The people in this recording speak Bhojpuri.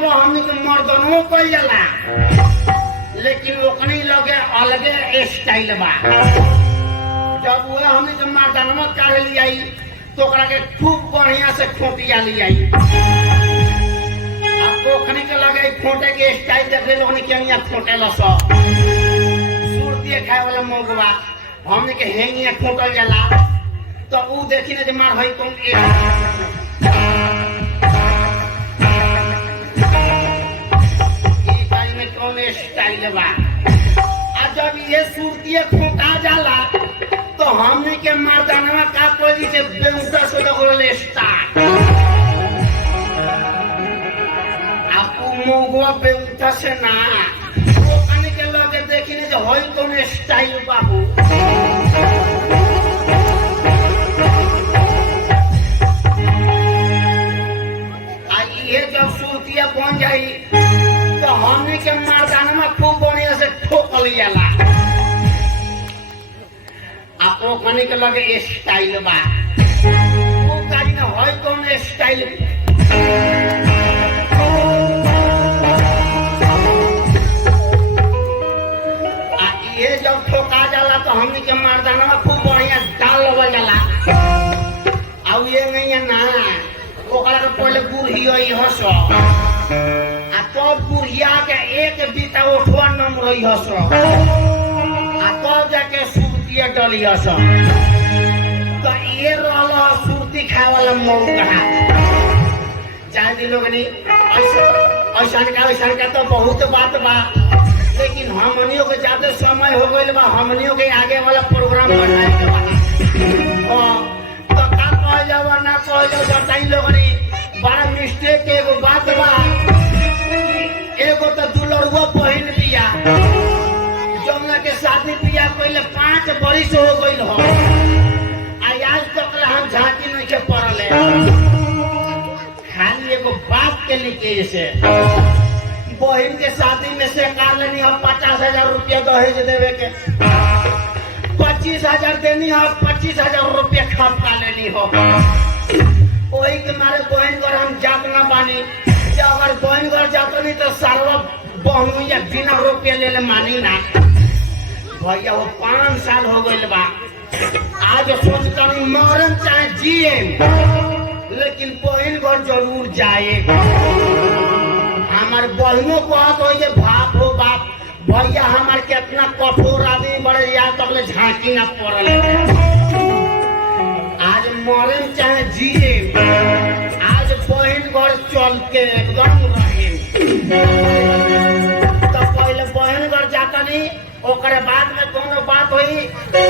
वो हमनी के मर्दनों कइल जाला, लेकिन ओकनी लगे अलगे स्टाइल बा। जब वो हमनी के मर्दनवा काढ़ लियाई तो ओकरा के खूब बढ़िया से खोटिया लियाई। अब ओकनी के लगे खोटे के स्टाइल देख ले लोगनी के यहाँ खोटे लसो सुरती खाए वाला मौगवा हमनी के हेंगिया खोटल जाला। तो ऊ देखी ने जे मार होई कौन कौन स्टाइल बा। आ जब ये सुरती खोटा जाला तो हमने के मर्दानवा का कोई से बेउता से लगल स्टार्ट। आपको मोगवा बेउता से ना वो कने के लगे देखी ने जे होई कौन स्टाइल बाबू। आ ये जब सुरतिया बन जाई तो हमने के मर्दानवा खूब बढ़िया से ठोकल जाला। आपको कने के लगे स्टाइल बा। वो काई न होय कौन स्टाइल। आ ये जब ठोका जाला तो हमने के मर्दानवा खूब बढ़िया डाल लवल जाला। अब ये नहीं ना ओकरा के पहले बुढ़ी होई हसो आ तब बुढ़िया के एक बीता उठवा नंबर होई हसो आ तब जाके सुरतिया डली हसो। तो ये रहला सुरती खाए वाला मौका चाहे दी लोग नहीं ऐसा का तो बहुत बात बा, लेकिन हमनियों के ज्यादा समय हो गइल बा। हमनियों के आगे वाला प्रोग्राम बनाए के बा। तो का कह जावा ना कह जाओ बताई लोग नहीं बड़ा मिस्टेक के एगो बात बा। एगो तो दुलरुआ बहिन बिया जमुना के शादी बिया पहले 5 बरिस हो गइल हो। आज तक हम झांकी नहीं के पड़ल है। खाली एगो बात के लिए से बहिन के शादी में से कार लेनी हो 50,000 रुपया दहेज देवे के, 25,000 देनी हो, 25,000 रुपया खर्चा लेनी हो। वही के मारे बहन घर हम जात ना बानी। अगर बहन घर जात नहीं तो सारा बहनू या बिना रुपया ले मानी ना भैया। वो 5 साल हो गए बा। आज सोचता नहीं मरन चाहे जिए, लेकिन बहन घर जरूर जाए। हमारे बहनों को तो बाप हो बाप भैया हमारे कितना कठोर आदमी बड़े या तक तो झांकी ना पड़ल। आज मरन चाहे जिए, आज बहन घर चल के एकदम रहे। तो पहले बहन घर जाता नहीं, ओकरे बाद में कोनो बात हुई तो